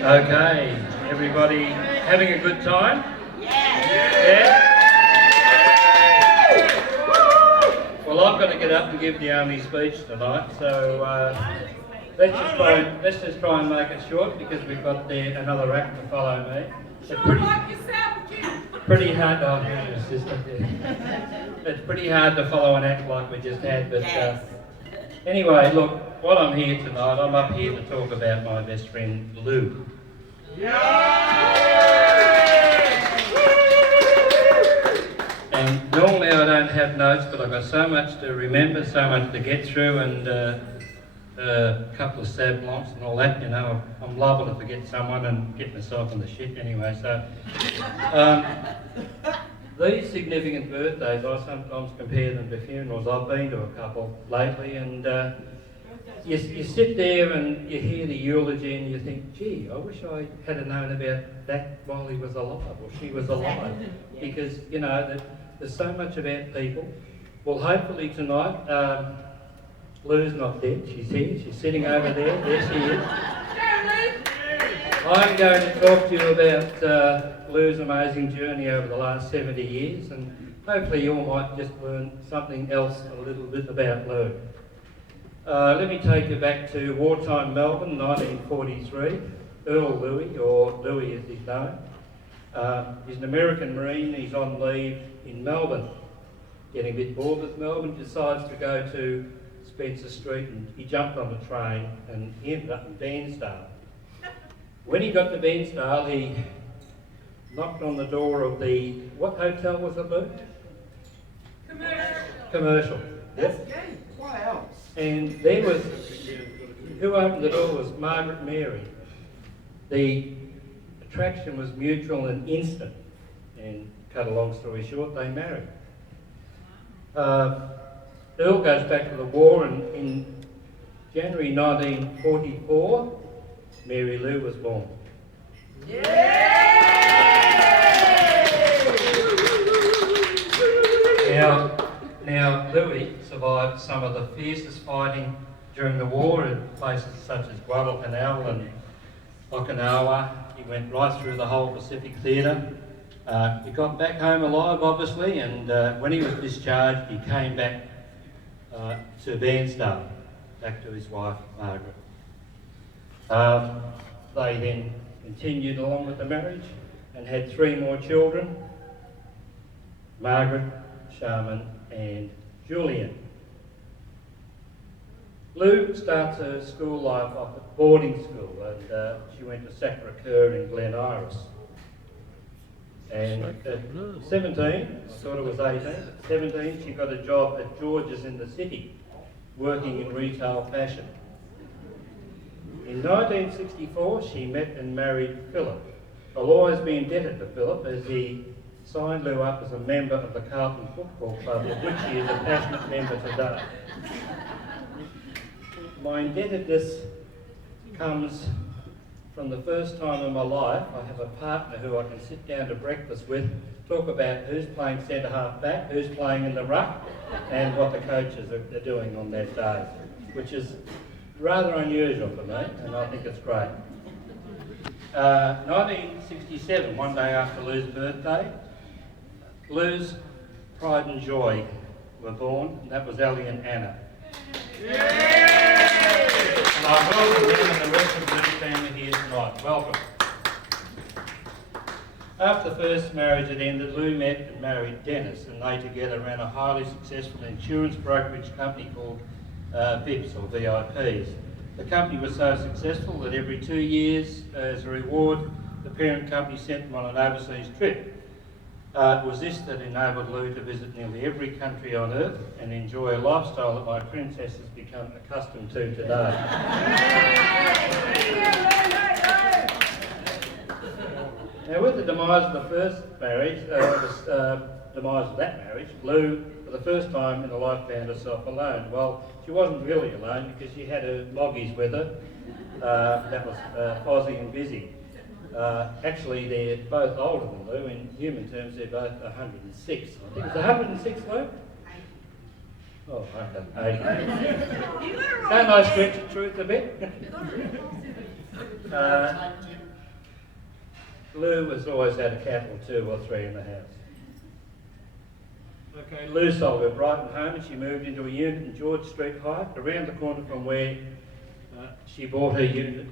Okay, everybody having a good time? Yeah? Well, I've got to get up and give the army speech tonight, so let's just try and make it short because we've got another act to follow me. It's pretty hard. Oh, here's your sister. Yeah. It's pretty hard to follow an act like we just had, but anyway, look, while I'm here tonight, I'm up here to talk about my best friend Lou. And normally I don't have notes, but I've got so much to remember, so much to get through, and a couple of sablons and all that, you know. I'm liable to forget someone and get myself in the shit anyway, so. These significant birthdays, I sometimes compare them to funerals. I've been to a couple lately, and you sit there and you hear the eulogy and you think, gee, I wish I had known about that while he was alive or she was alive. Because, you know, there's so much about people. Well, hopefully tonight, Lou's not dead. She's here. She's sitting over there. There she is. I'm going to talk to you about Lou's amazing journey over the last 70 years, and hopefully you all might just learn something else a little bit about Lou. Let me take you back to wartime Melbourne, 1943. Earl Louis, or Louis as he's known. He's an American Marine. He's on leave in Melbourne. Getting a bit bored with Melbourne, decides to go to Spencer Street, and he jumped on the train and he ended up in Bairnsdale. When he got to Bairnsdale, he knocked on the door of the, what hotel was it, Lou? Commercial. Yep. Wow. And there was, who opened the door was Margaret Mary. The attraction was mutual and instant. And cut a long story short, they married. Earl goes back to the war, and in January 1944, Mary Lou was born. Now Louis survived some of the fiercest fighting during the war in places such as Guadalcanal and Okinawa. He went right through the whole Pacific Theatre. He got back home alive, obviously, and when he was discharged, he came back to Bairnsdale, back to his wife, Margaret. They then continued along with the marriage and had 3 more children, Margaret, Charmin and Julian. Lou starts her school life off at boarding school, and she went to Sacré-Cœur in Glen Iris. And at 17, I thought it was 18, at 17 she got a job at George's in the city, working in retail fashion. In 1964 she met and married Philip. I'll always be indebted to Philip as he signed Lou up as a member of the Carlton Football Club, of which he is a passionate member today. My indebtedness comes from the first time in my life I have a partner who I can sit down to breakfast with, talk about who's playing centre half back, who's playing in the ruck, and what the coaches are doing on that day, which is rather unusual for me, and I think it's great. 1967, one day after Lou's birthday, Lou's pride and joy were born, and that was Ellie and Anna. And I welcome them and the rest of the Lou's family here tonight. Welcome. After the first marriage had ended, Lou met and married Dennis, and they together ran a highly successful insurance brokerage company called VIPs or VIPs. The company was so successful that every 2 years, as a reward, the parent company sent them on an overseas trip. It was this that enabled Lou to visit nearly every country on earth and enjoy a lifestyle that my princess has become accustomed to today. Now, with the demise of the first marriage, demise of that marriage, Lou, for the first time in her life, found herself alone. Well, she wasn't really alone because she had her moggies with her. That was Fozzie and Busy. Actually, they're both older than Lou. In human terms, they're both 106. I think it's 106, Lou? Oh, okay. Don't I stretch the truth a bit? Lou has always had a cat or two or three in the house. Okay, Lou sold her Brighton home and she moved into a unit in George Street High, around the corner from where she bought her unit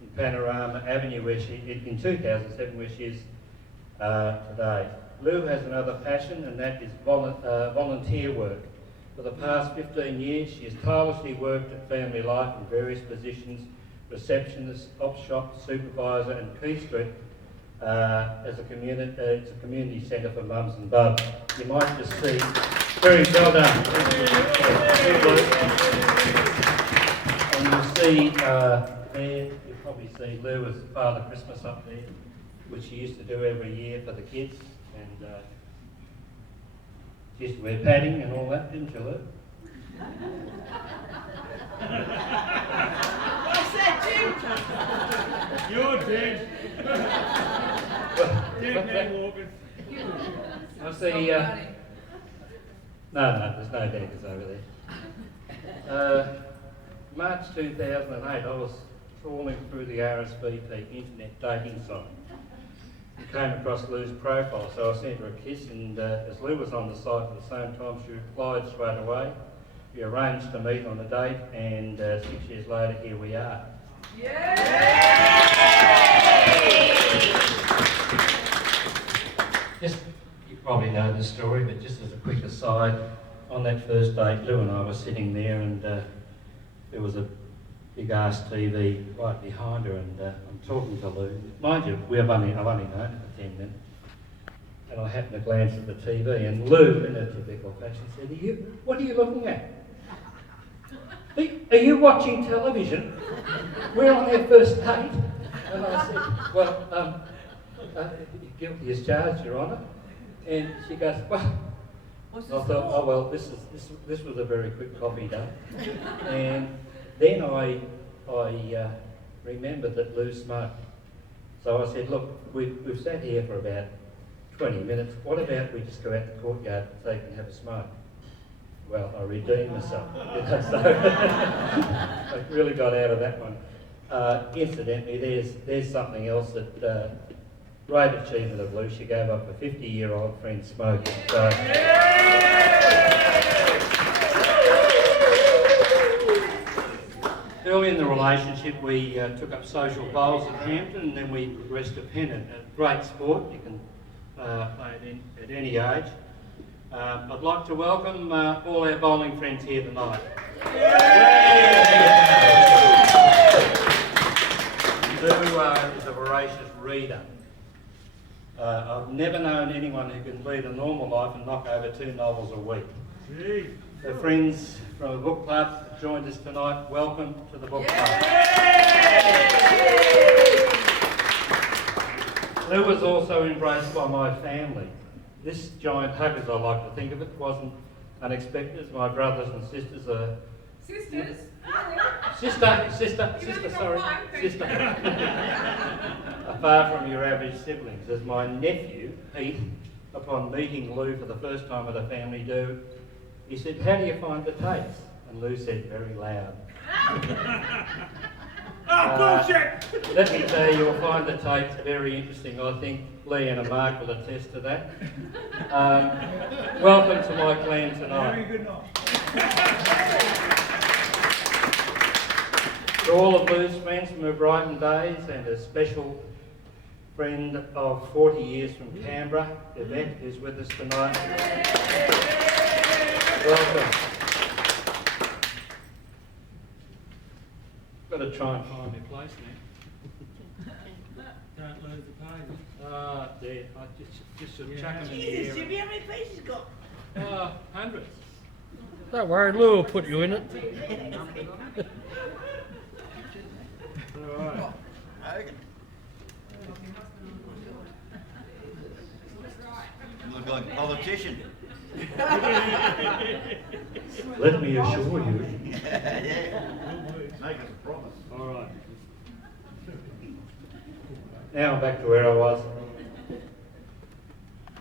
in Panorama Avenue, where in 2007, where she is today. Lou has another passion, and that is volunteer work. For the past 15 years, she has tirelessly worked at Family Life in various positions: receptionist, op shop, supervisor, and Keith Street as a community centre for mums and bubs. You might just see, very well done. And you'll see there, you'll probably see Lou as Father Christmas up there, which she used to do every year for the kids. And she used to wear padding and all that, didn't you, Lou? What's that, Jim? You're dead. Dead man walking. I see. No, there's no daggers over there. March 2008, I was trawling through the RSVP internet dating site and came across Lou's profile, so I sent her a kiss, and as Lou was on the site at the same time, she replied straight away. We arranged to meet on a date, and 6 years later, here we are. Just, you probably know the story, but just as a quick aside, on that first date, Lou and I were sitting there, and there was a big ass TV right behind her, and I'm talking to Lou. Mind you, I've only known her for 10 minutes. And I happened to glance at the TV, and Lou, in a typical fashion, said, what are you looking at? Are you watching television? We're on our first date. And I said, well, guilty as charged, Your Honour. And she goes, well, I thought, oh well, this was a very quick coffee date. And then I remembered that Lou smoked. So I said, look, we've sat here for about 20 minutes. What about we just go out the courtyard so you can have a smoke? Well, I redeemed myself. So I really got out of that one. Incidentally, there's something else that great achievement of Lou. She gave up a 50-year-old friend smoking. So, early in the relationship, we took up social bowls at Hampton, and then we progressed to pennant. A great sport. You can play it at any age. I'd like to welcome all our bowling friends here tonight. Lou is a voracious reader. I've never known anyone who can lead a normal life and knock over 2 novels a week. Her friends from the book club have joined us tonight. Welcome to the book club. Lou was also embraced by my family. This giant hug, as I like to think of it, wasn't unexpected, as my brothers and sisters are... Sisters? Sister, sorry. Sister. Are far from your average siblings. As my nephew, Pete, upon meeting Lou for the first time at a family do, he said, how do you find the tapes? And Lou said very loud. Bullshit! Let me tell you, you'll find the tapes very interesting. I think Leanne and Mark will attest to that. Welcome to my clan tonight. Very good night. To all of Lou's friends from her Brighton days, and a special friend of 40 years from Canberra, Yvette, who's with us tonight. Welcome. Got to try and find my place now. Don't lose the page. There. I just should chuck them in the Jesus, air. Jimmy, how many faces you got? Hundreds. Don't worry, Lou will put you in it. All right. You look like a politician. Let me assure you. Make us a promise. All right. Now I'm back to where I was.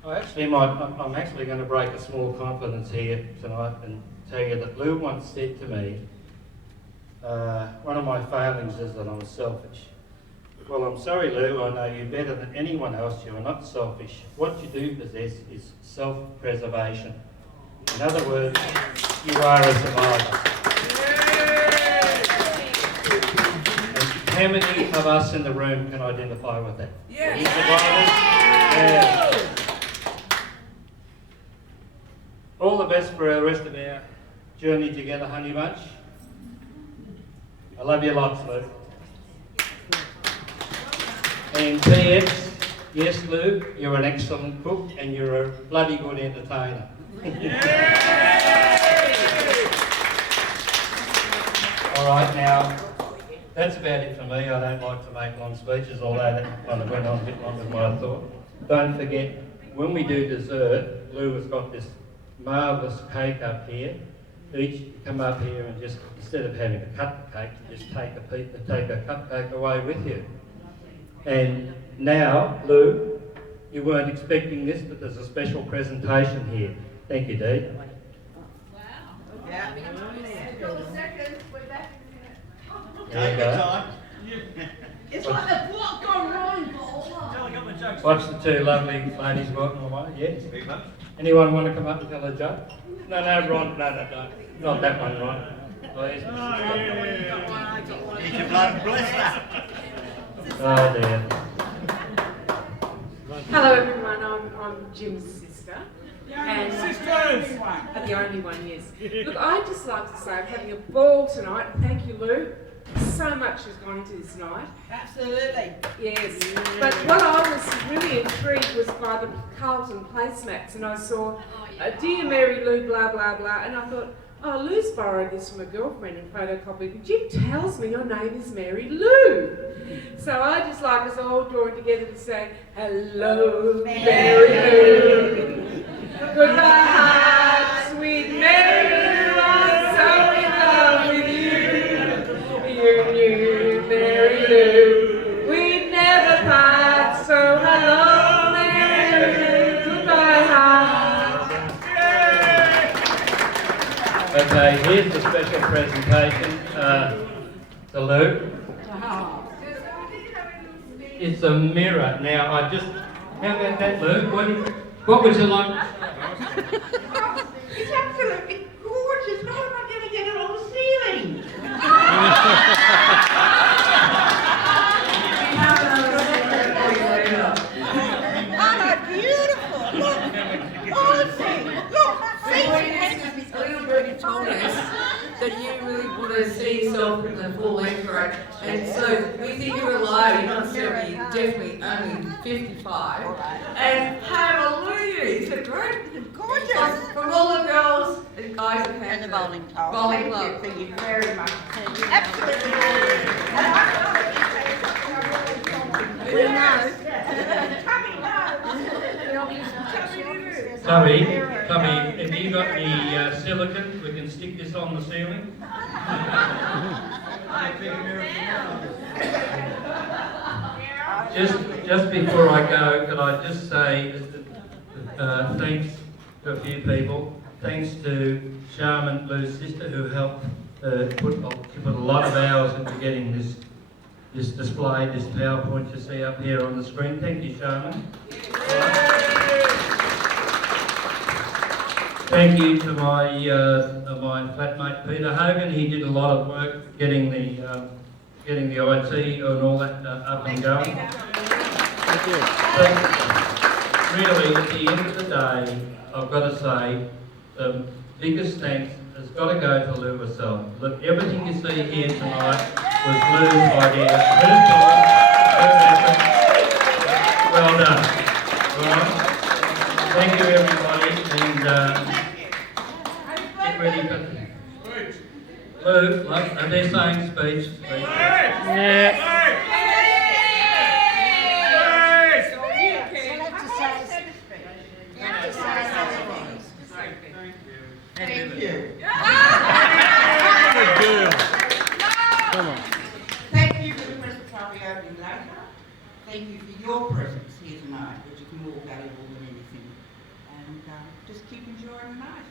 I'm actually going to break a small confidence here tonight and tell you that Lou once said to me, one of my failings is that I'm selfish. Well, I'm sorry, Lou, I know you better than anyone else. You are not selfish. What you do possess is self-preservation. In other words, you are a survivor. And how many of us in the room can identify with that? Yes. You survivors? Yeah. All the best for the rest of our journey together, Honey Bunch. I love you lots, Lou. And P.S. Yes, Lou, you're an excellent cook and you're a bloody good entertainer. All right, now, that's about it for me. I don't like to make long speeches, although that kind of went on a bit longer than what I thought. Don't forget, when we do dessert, Lou has got this marvellous cake up here. Each come up here and just, instead of having to cut the cake, you just take a cupcake away with you. And now, Lou, you weren't expecting this, but there's a special presentation here. Thank you, Dee. Yeah. There you Take your go. time. It's like a block gone wrong. Watch the two lovely ladies walking away. Yes. Big much. Anyone want to come up and tell a joke? No, Ron. No. Not that one, Ron. Oh, yes. Here's your blood blister. Oh, dear. Hello everyone, I'm Jim's sister. And Sisters! the only one, yes. Look, I'd just like to say I'm having a ball tonight. Thank you, Lou. So much has gone into this night. Absolutely. Yes. But what I was really intrigued was by the Carlton placemats, and I saw Dear Mary Lou, blah, blah, blah, and I thought, oh, Lou's borrowed this from a girlfriend and photocopied, but Jim tells me your name is Mary Lou. So I just like us all joined together to say, hello, Mary Lou. Goodbye, heart, sweet Mary Lou, I'm so in love with you. You knew, Mary Lou, we'd never part, so hello, Mary Lou. Goodbye, heart. Okay, here's the special presentation to Lou. It's a mirror. Now, how about that, Lou? What would you like? It's absolutely gorgeous. How am I going to get it on the ceiling? Aren't I beautiful? Look. Honestly. Look. Little Birdie told us that you really want to see yourself in the full length rate, and so we think you're alive, you're not 70, you're definitely only 55. And hallelujah, is it great? Gorgeous. From all the girls and guys who And the bowling club. Bowling club. Thank you very much. Absolutely. We know. Tommy, have you got any silicone? We can stick this on the ceiling. Just before I go, could I just say thanks to a few people. Thanks to Charmin, Lou's sister, who helped put a lot of hours into getting this display, this PowerPoint you see up here on the screen. Thank you, Charmin. Thank you to my flatmate Peter Hogan. He did a lot of work getting the IT and all that up and going. Thank you. But really, at the end of the day, I've got to say the biggest thanks has got to go to Lou herself. Look, everything you see here tonight was Lou's idea. Her time, her effort. Well done. All right. Thank you, everybody, and get ready for Lou. Look, are they saying speech? Yeah. Thank you. Good girl. Come on. Thank you for the Christmas party opening later. Thank you for your presence here tonight, which is more valuable than anything. And just keep enjoying the night.